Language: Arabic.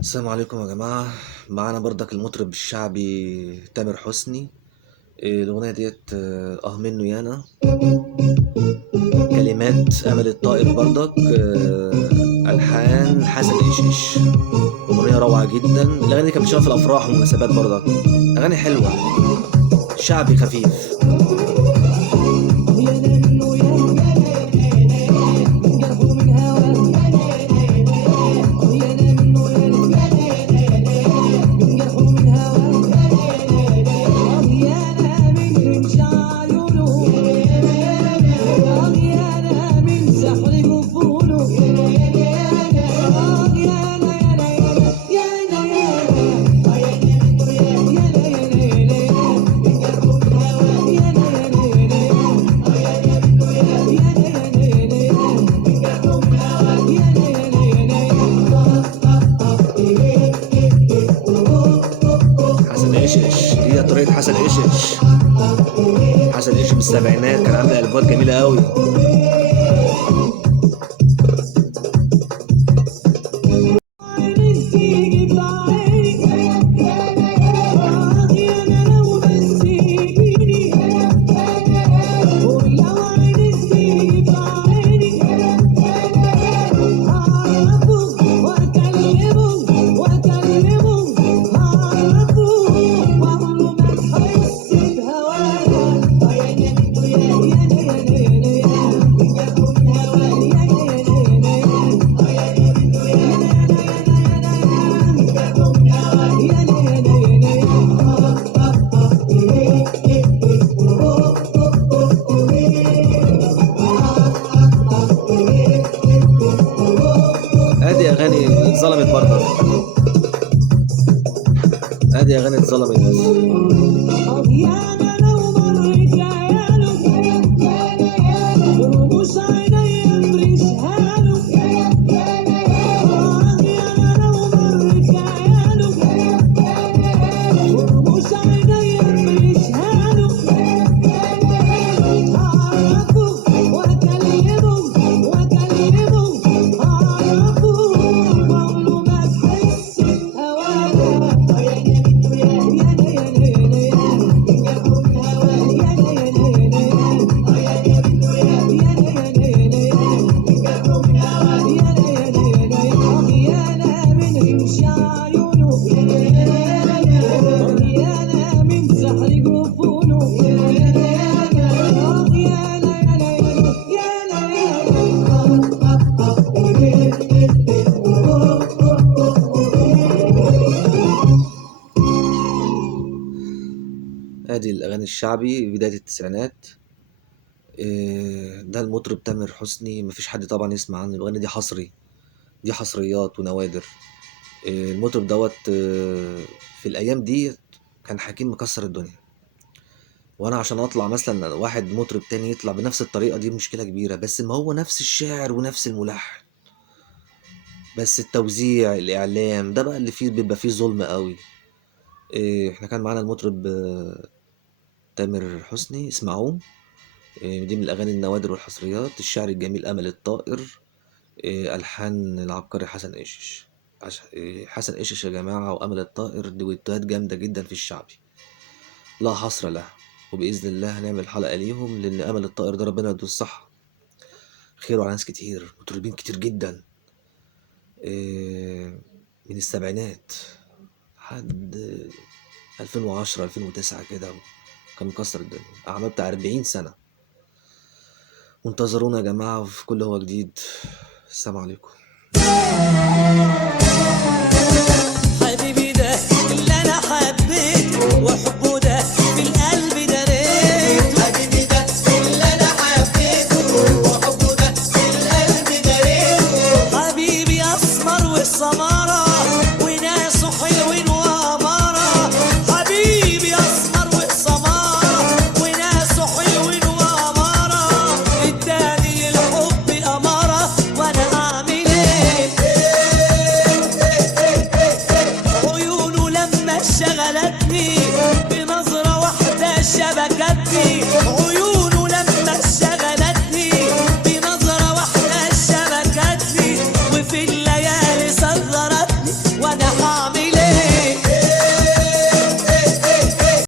السلام عليكم يا جماعة. معانا بردك المطرب الشعبي تامر حسني. الأغنية ديت منه يانا. كلمات أمل الطائر بردك، ألحان حسن إيشيش. أغنية روعة جدا. الأغاني دي كانت بتشتغل في الأفراح والمناسبات بردك. أغاني حلوة، شعبي خفيف. حسن ايشش، هي طريقة حسن ايشش. حسن ايشش بالسبعينات كان عامل ألبومات جميلة أوي. ادي اغاني اتظلمت برضه. ادي اغاني اتظلمت. ادي الاغاني الشعبي بداية التسعينات. ده المطرب تامر حسني، مفيش حد طبعا يسمع عنه. الاغاني دي حصري، دي حصريات ونوادر. المطرب دوت في الايام دي كان حكيم مكسر الدنيا. وانا عشان اطلع مثلا واحد مطرب تاني يطلع بنفس الطريقة دي مشكلة كبيرة، بس ما هو نفس الشاعر ونفس الملحن، بس التوزيع الاعلام ده بقى اللي فيه بيبقى فيه ظلم قوي. احنا كان معانا المطرب تامر حسني، اسمعوه. دي من الأغاني النوادر والحصريات. الشعر الجميل أمل الطائر، ألحان العبقري حسن إيشش. حسن إيشش يا جماعة وأمل الطائر دويتوهات جامدة جدا في الشعبي، لا حصر لها. وبإذن الله هنعمل حلقة ليهم، لأن أمل الطائر ده ربنا يديه الصحة، خيره على ناس كتير، مطربين كتير جدا من السبعينات لحد 2010 2009 كده، كان مكسر الدنيا. أعمال بتاع 40 سنة. وانتظرونا يا جماعة في كل هو جديد. السلام عليكم. حبيبي ده اللي انا حبيته، وحبه ده في القلب دريته. حبيبي ده اللي انا حبيته، وحبه ده في القلب دريته. حبيبي اسمر والسمار